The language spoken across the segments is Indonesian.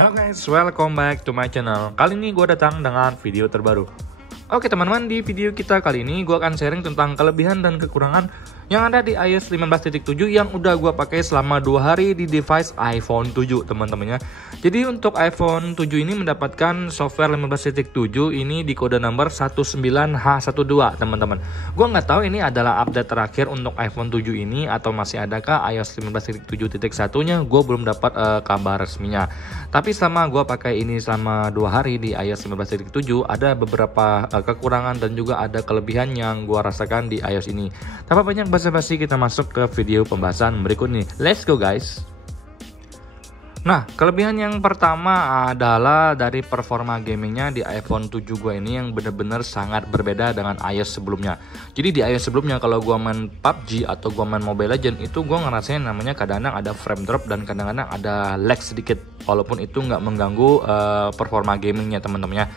Halo guys, welcome back to my channel. Kali ini gue datang dengan video terbaru. Oke teman-teman, di video kita kali ini gue akan sharing tentang kelebihan dan kekurangan yang ada di iOS 15.7 yang udah gue pakai selama 2 hari di device iPhone 7 teman-temannya. Jadi untuk iPhone 7 ini mendapatkan software 15.7 ini di kode number 19H12 teman-teman. Gue nggak tahu ini adalah update terakhir untuk iPhone 7 ini atau masih adakah iOS 15.7.1-nya, gue belum dapat kabar resminya. Tapi selama gue pakai ini selama 2 hari di iOS 15.7 ada beberapa kekurangan dan juga ada kelebihan yang gue rasakan di iOS ini. Tanpa banyak basa-basi, kita masuk ke video pembahasan berikut nih. Let's go guys. Nah, kelebihan yang pertama adalah dari performa gamingnya di iPhone 7 gue ini yang bener-bener sangat berbeda dengan iOS sebelumnya. Jadi di iOS sebelumnya kalau gue main PUBG atau gue main Mobile Legends itu gue ngerasain namanya kadang-kadang ada frame drop dan kadang-kadang ada lag sedikit, walaupun itu nggak mengganggu performa gamingnya teman-temannya.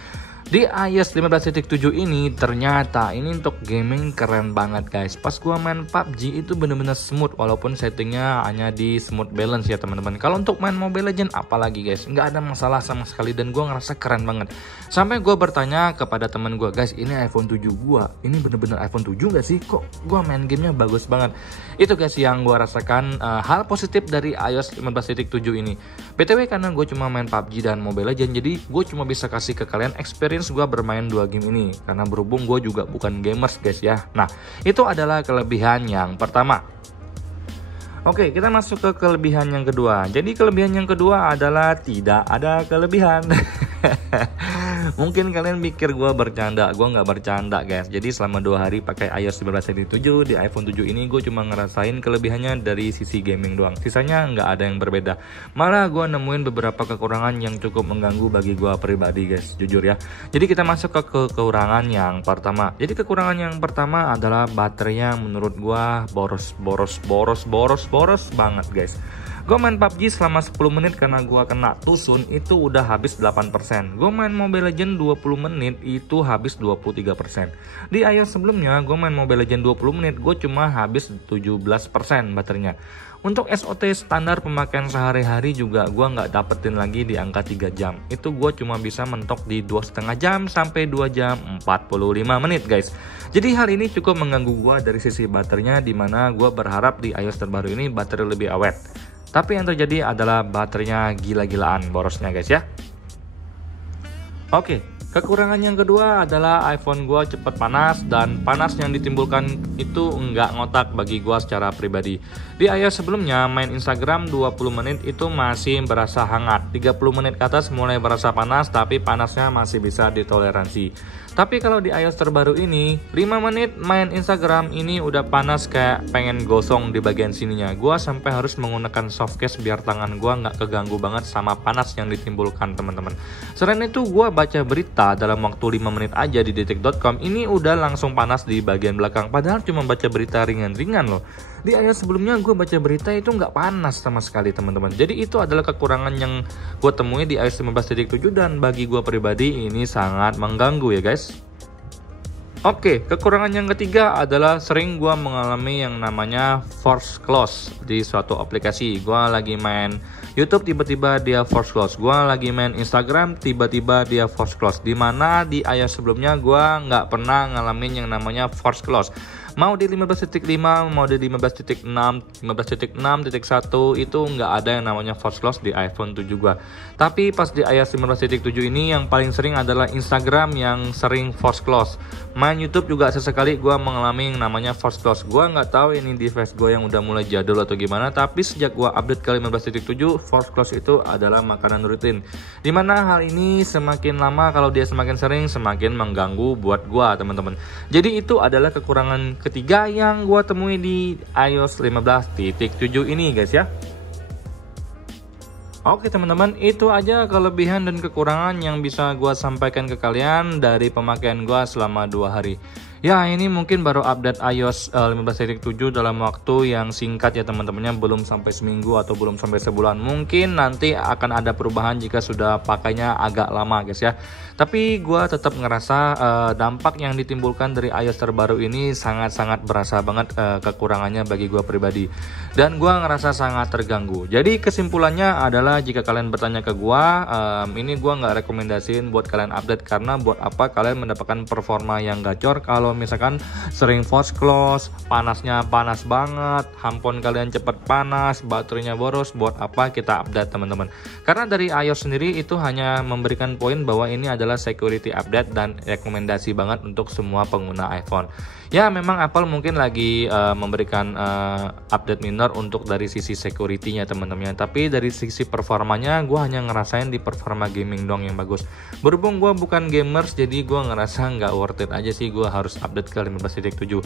Di iOS 15.7 ini ternyata ini untuk gaming keren banget guys. Pas gua main PUBG itu bener-bener smooth, walaupun settingnya hanya di smooth balance ya teman-teman. Kalau untuk main Mobile Legends apalagi guys, nggak ada masalah sama sekali dan gua ngerasa keren banget. Sampai gua bertanya kepada teman gua, guys ini iPhone 7 gua, ini bener-bener iPhone 7 nggak sih? Kok gua main gamenya bagus banget? Itu guys yang gua rasakan hal positif dari iOS 15.7 ini. BTW karena gue cuma main PUBG dan Mobile Legends, jadi gue cuma bisa kasih ke kalian experience gue bermain 2 game ini, karena berhubung gue juga bukan gamers guys ya. Nah, itu adalah kelebihan yang pertama. Oke, kita masuk ke kelebihan yang kedua. Jadi kelebihan yang kedua adalah tidak ada kelebihan. Mungkin kalian mikir gue bercanda, gue nggak bercanda guys. Jadi selama 2 hari pakai iOS 15.7 di iPhone 7 ini gue cuma ngerasain kelebihannya dari sisi gaming doang. Sisanya nggak ada yang berbeda. Malah gue nemuin beberapa kekurangan yang cukup mengganggu bagi gue pribadi guys, jujur ya. Jadi kita masuk ke kekurangan yang pertama. Jadi kekurangan yang pertama adalah baterainya menurut gue boros banget guys. Gue main PUBG selama 10 menit karena gue kena tusun itu udah habis 8%. Gue main Mobile Legends 20 menit itu habis 23%. Di iOS sebelumnya gue main Mobile Legends 20 menit gue cuma habis 17% baterainya. Untuk SOT standar pemakaian sehari-hari juga gue nggak dapetin lagi di angka 3 jam. Itu gue cuma bisa mentok di 2,5 jam sampai 2 jam 45 menit guys. Jadi hal ini cukup mengganggu gue dari sisi baterainya, dimana gue berharap di iOS terbaru ini baterai lebih awet. Tapi yang terjadi adalah baterainya gila-gilaan borosnya guys ya. Oke, kekurangan yang kedua adalah iPhone gua cepat panas, dan panas yang ditimbulkan itu nggak ngotak bagi gua secara pribadi. Di iOS sebelumnya main Instagram 20 menit itu masih berasa hangat, 30 menit ke atas mulai berasa panas, tapi panasnya masih bisa ditoleransi. Tapi kalau di iOS terbaru ini 5 menit main Instagram ini udah panas kayak pengen gosong di bagian sininya. Gua sampai harus menggunakan softcase biar tangan gua nggak keganggu banget sama panas yang ditimbulkan teman-teman. Selain itu gua baca berita dalam waktu 5 menit aja di detik.com ini udah langsung panas di bagian belakang, padahal cuma baca berita ringan-ringan loh. Di iOS sebelumnya gue baca berita itu nggak panas sama sekali teman-teman. Jadi itu adalah kekurangan yang gue temui di iOS 15.7 dan bagi gue pribadi ini sangat mengganggu ya guys. Oke, kekurangan yang ketiga adalah sering gue mengalami yang namanya force close di suatu aplikasi. Gue lagi main YouTube tiba-tiba dia force close. Gue lagi main Instagram tiba-tiba dia force close. Dimana di iOS sebelumnya gue nggak pernah ngalamin yang namanya force close. Mau di 15.5, mau di 15.6, 15.6.1 itu nggak ada yang namanya force close di iPhone 7 gua. Tapi pas di iOS 15.7 ini yang paling sering adalah Instagram yang sering force close. Main YouTube juga sesekali gua mengalami yang namanya force close. Gua nggak tahu ini device gua yang udah mulai jadul atau gimana, tapi sejak gua update ke 15.7 force close itu adalah makanan rutin. Dimana hal ini semakin lama kalau dia semakin sering semakin mengganggu buat gua teman-teman. Jadi itu adalah kekurangan ketiga yang gua temui di iOS 15.7 ini guys ya. Oke teman-teman, itu aja kelebihan dan kekurangan yang bisa gua sampaikan ke kalian dari pemakaian gua selama 2 hari. Ya, ini mungkin baru update iOS 15.7 dalam waktu yang singkat ya teman-temannya, belum sampai seminggu atau belum sampai sebulan. Mungkin nanti akan ada perubahan jika sudah pakainya agak lama guys ya. Tapi gua tetap ngerasa dampak yang ditimbulkan dari iOS terbaru ini sangat-sangat berasa banget kekurangannya bagi gua pribadi. Dan gua ngerasa sangat terganggu. Jadi kesimpulannya adalah jika kalian bertanya ke gua, ini gua nggak rekomendasiin buat kalian update, karena buat apa kalian mendapatkan performa yang gacor kalau misalkan sering force close, panasnya panas banget, handphone kalian cepat panas, baterainya boros. Buat apa kita update teman-teman? Karena dari iOS sendiri itu hanya memberikan poin bahwa ini adalah security update dan rekomendasi banget untuk semua pengguna iPhone. Ya, memang Apple mungkin lagi memberikan update minor untuk dari sisi security-nya teman-teman. Tapi dari sisi performanya, gue hanya ngerasain di performa gaming dong yang bagus. Berhubung gue bukan gamers, jadi gue ngerasa nggak worth it aja sih gue harus update ke 15.7.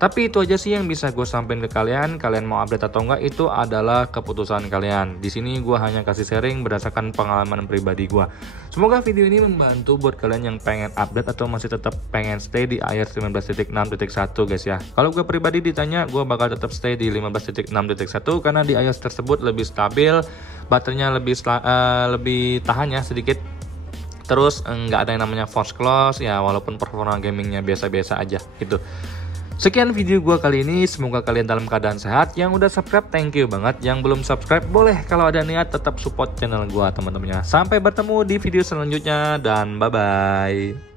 Tapi itu aja sih yang bisa gue sampaikan ke kalian. Kalian mau update atau enggak itu adalah keputusan kalian. Di sini gue hanya kasih sharing berdasarkan pengalaman pribadi gue. Semoga video ini membantu buat kalian yang pengen update atau masih tetap pengen stay di iOS 15.6.1 guys ya. Kalau gue pribadi ditanya, gue bakal tetap stay di 15.6.1 karena di iOS tersebut lebih stabil, baterainya lebih tahan ya sedikit. Terus nggak ada yang namanya force close ya, walaupun performa gamingnya biasa-biasa aja gitu. Sekian video gue kali ini, semoga kalian dalam keadaan sehat. Yang udah subscribe, thank you banget. Yang belum subscribe, boleh kalau ada niat tetap support channel gue teman-temannya. Sampai bertemu di video selanjutnya dan bye-bye.